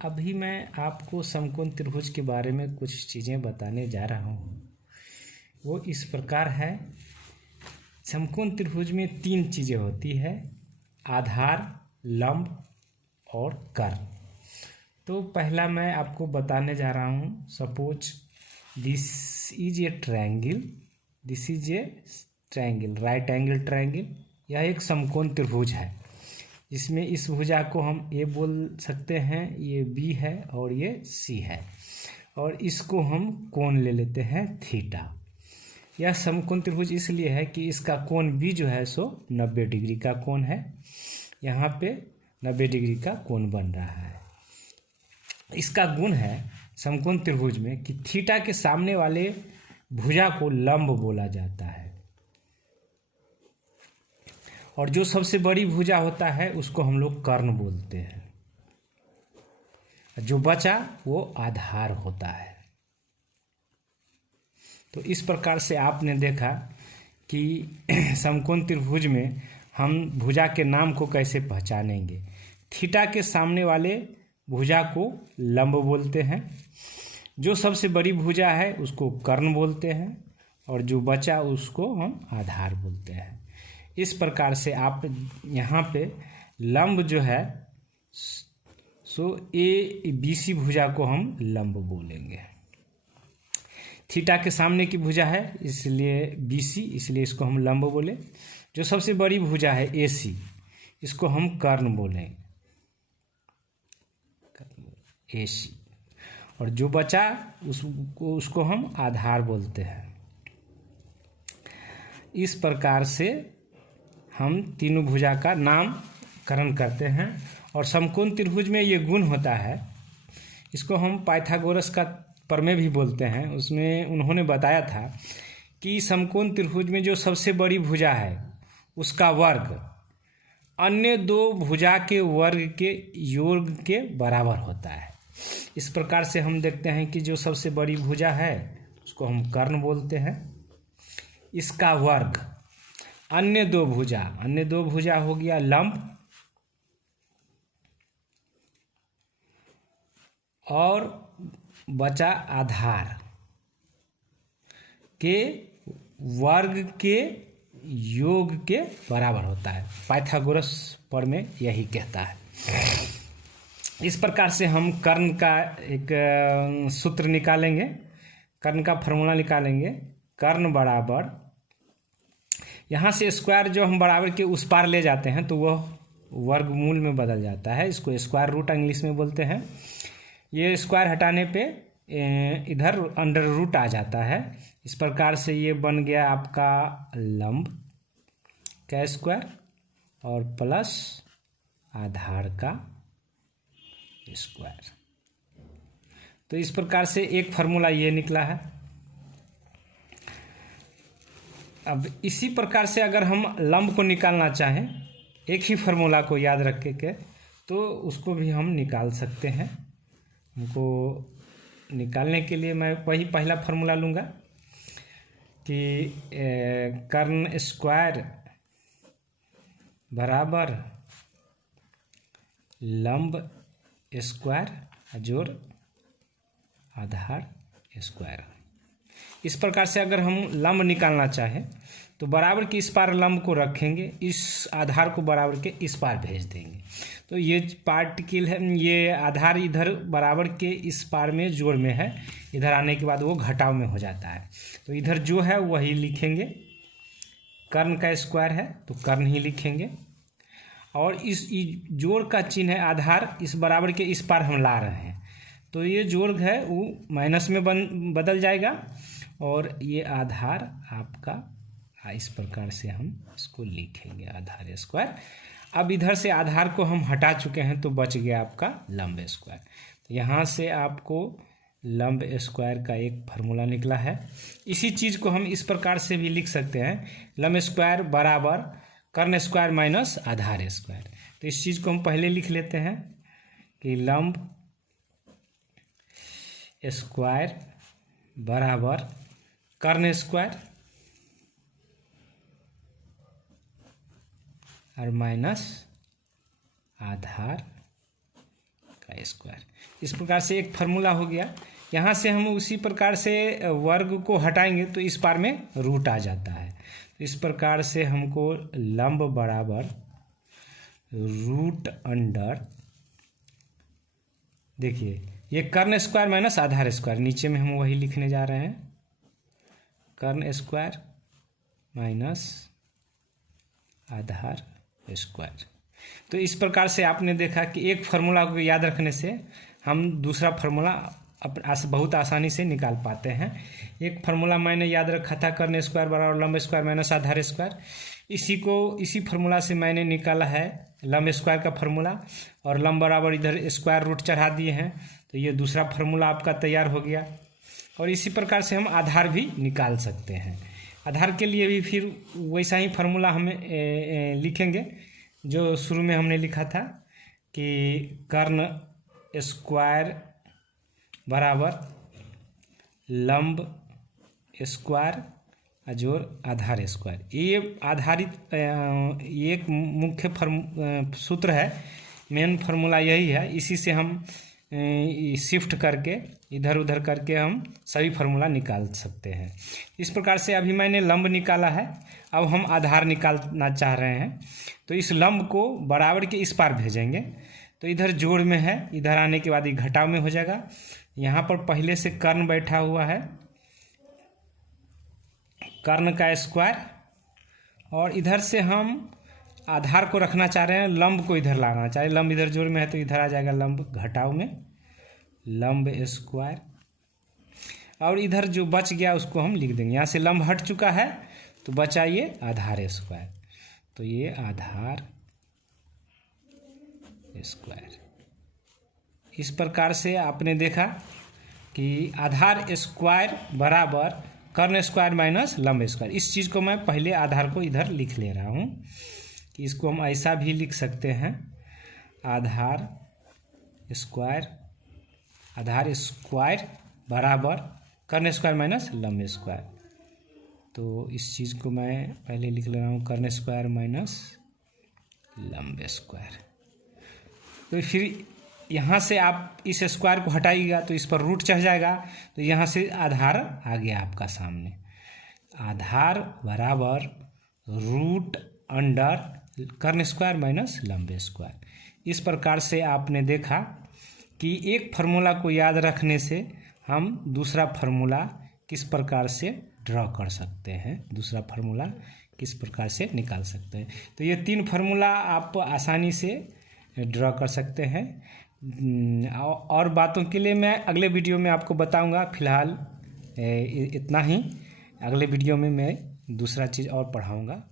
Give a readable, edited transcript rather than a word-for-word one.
अभी मैं आपको समकोण त्रिभुज के बारे में कुछ चीज़ें बताने जा रहा हूँ। वो इस प्रकार है। समकोण त्रिभुज में 3 चीज़ें होती है, आधार, लंब और कर्ण। तो पहला मैं आपको बताने जा रहा हूँ। Suppose this is a triangle, this is a triangle, right angle triangle. यह एक समकोण त्रिभुज है। इसमें इस भुजा को हम ए बोल सकते हैं, ये बी है और ये सी है, और इसको हम कोण ले लेते हैं थीटा। यह समकोण त्रिभुज इसलिए है कि इसका कोण बी जो है सो 90 डिग्री का कोण है। यहाँ पे 90 डिग्री का कोण बन रहा है। इसका गुण है समकोण त्रिभुज में कि थीटा के सामने वाले भुजा को लंब बोला जाता है, और जो सबसे बड़ी भुजा होता है उसको हम लोग कर्ण बोलते हैं। जो बचा वो आधार होता है। तो इस प्रकार से आपने देखा कि समकोण त्रिभुज में हम भुजा के नाम को कैसे पहचानेंगे। थीटा के सामने वाले भुजा को लंब बोलते हैं, जो सबसे बड़ी भुजा है उसको कर्ण बोलते हैं, और जो बचा उसको हम आधार बोलते हैं। इस प्रकार से आप यहाँ पे लंब जो है सो ए बी सी भुजा को हम लंब बोलेंगे। थीटा के सामने की भुजा है इसलिए बी सी, इसलिए इसको हम लंब बोले। जो सबसे बड़ी भुजा है ए सी, इसको हम कर्ण बोलेंगे, ए सी, और जो बचा उसको हम आधार बोलते हैं। इस प्रकार से हम तीनों भुजा का नामकरण करते हैं। और समकोण त्रिभुज में ये गुण होता है, इसको हम पाइथागोरस का प्रमेय भी बोलते हैं। उसमें उन्होंने बताया था कि समकोण त्रिभुज में जो सबसे बड़ी भुजा है उसका वर्ग अन्य 2 भुजा के वर्ग के योग के बराबर होता है। इस प्रकार से हम देखते हैं कि जो सबसे बड़ी भुजा है उसको हम कर्ण बोलते हैं। इसका वर्ग अन्य 2 भुजा हो गया लंब, और बचा आधार के वर्ग के योग के बराबर होता है। पाइथागोरस प्रमेय यही कहता है। इस प्रकार से हम कर्ण का एक सूत्र निकालेंगे, कर्ण का फॉर्मूला निकालेंगे। कर्ण बराबर, यहाँ से स्क्वायर जो हम बराबर के उस पार ले जाते हैं तो वह वर्गमूल में बदल जाता है। इसको स्क्वायर रूट इंग्लिश में बोलते हैं। ये स्क्वायर हटाने पे इधर अंडर रूट आ जाता है। इस प्रकार से ये बन गया आपका लंब का स्क्वायर और प्लस आधार का स्क्वायर। तो इस प्रकार से एक फार्मूला ये निकला है। अब इसी प्रकार से अगर हम लंब को निकालना चाहें एक ही फार्मूला को याद रख के तो उसको भी हम निकाल सकते हैं। हमको निकालने के लिए मैं वही पहला फार्मूला लूँगा कि कर्ण स्क्वायर बराबर लंब स्क्वायर जोड़ आधार स्क्वायर। इस प्रकार से अगर हम लंब निकालना चाहें तो बराबर के इस पार लंब को रखेंगे, इस आधार को बराबर के इस पार भेज देंगे। तो ये पार्टिकल है, ये आधार इधर बराबर के इस पार में जोड़ में है, इधर आने के बाद वो घटाव में हो जाता है। तो इधर जो है वही लिखेंगे। कर्ण का स्क्वायर है तो कर्ण ही लिखेंगे, और इस जोड़ का चिन्ह है आधार, इस बराबर के इस पार हम ला रहे हैं तो ये जोड़ है वो माइनस में बदल जाएगा, और ये आधार आपका इस प्रकार से हम इसको लिखेंगे आधार स्क्वायर। अब इधर से आधार को हम हटा चुके हैं तो बच गया आपका लंब स्क्वायर। तो यहाँ से आपको लंब स्क्वायर का एक फार्मूला निकला है। इसी चीज़ को हम इस प्रकार से भी लिख सकते हैं, लंब स्क्वायर बराबर कर्ण स्क्वायर माइनस आधार स्क्वायर। तो इस चीज़ को हम पहले लिख लेते हैं कि लंब स्क्वायर बराबर कर्ण स्क्वायर और माइनस आधार का स्क्वायर। इस प्रकार से एक फार्मूला हो गया। यहाँ से हम उसी प्रकार से वर्ग को हटाएंगे तो इस पार में रूट आ जाता है। इस प्रकार से हमको लंब बराबर रूट अंडर, देखिए ये कर्ण स्क्वायर माइनस आधार स्क्वायर, नीचे में हम वही लिखने जा रहे हैं, कर्ण स्क्वायर माइनस आधार स्क्वायर। तो इस प्रकार से आपने देखा कि एक फार्मूला को याद रखने से हम दूसरा फार्मूला बहुत आसानी से निकाल पाते हैं। एक फार्मूला मैंने याद रखा था, कर्ण स्क्वायर बराबर लंब स्क्वायर माइनस आधार स्क्वायर। इसी फार्मूला से मैंने निकाला है लंब स्क्वायर का फार्मूला, और लंब बराबर इधर स्क्वायर रूट चढ़ा दिए हैं, तो ये दूसरा फार्मूला आपका तैयार हो गया। और इसी प्रकार से हम आधार भी निकाल सकते हैं। आधार के लिए भी फिर वैसा ही फार्मूला हमें लिखेंगे जो शुरू में हमने लिखा था कि कर्ण स्क्वायर बराबर लंब स्क्वायर जोड़ आधार स्क्वायर। ये आधारित एक मुख्य सूत्र है, मेन फार्मूला यही है। इसी से हम शिफ्ट करके इधर उधर करके हम सभी फार्मूला निकाल सकते हैं। इस प्रकार से अभी मैंने लंब निकाला है, अब हम आधार निकालना चाह रहे हैं। तो इस लंब को बराबर के इस पार भेजेंगे, तो इधर जोड़ में है, इधर आने के बाद ये घटाव में हो जाएगा। यहाँ पर पहले से कर्ण बैठा हुआ है, कर्ण का स्क्वायर, और इधर से हम आधार को रखना चाह रहे हैं, लंब को इधर लाना चाह रहे हैं। लंब इधर जोड़ में है तो इधर आ जाएगा लंब घटाव में, लंब स्क्वायर, और इधर जो बच गया उसको हम लिख देंगे। यहाँ से लंब हट चुका है तो बचा ये आधार स्क्वायर, तो ये आधार स्क्वायर। इस प्रकार से आपने देखा कि आधार स्क्वायर बराबर कर्ण स्क्वायर माइनस लंब स्क्वायर। इस चीज़ को मैं पहले आधार को इधर लिख ले रहा हूँ कि इसको हम ऐसा भी लिख सकते हैं, आधार स्क्वायर बराबर कर्ण स्क्वायर माइनस लंब स्क्वायर। तो इस चीज़ को मैं पहले लिख ले रहा हूँ, कर्ण स्क्वायर माइनस लंब स्क्वायर। तो फिर यहाँ से आप इस स्क्वायर को हटाइएगा तो इस पर रूट चढ़ जाएगा, तो यहाँ से आधार आ गया आपका सामने। आधार बराबर रूट अंडर कर्ण स्क्वायर माइनस लंब स्क्वायर। इस प्रकार से आपने देखा कि एक फार्मूला को याद रखने से हम दूसरा फार्मूला किस प्रकार से ड्रॉ कर सकते हैं, दूसरा फार्मूला किस प्रकार से निकाल सकते हैं। तो ये 3 फार्मूला आप आसानी से ड्रॉ कर सकते हैं। और बातों के लिए मैं अगले वीडियो में आपको बताऊंगा। फिलहाल इतना ही, अगले वीडियो में मैं दूसरा चीज़ और पढ़ाऊंगा।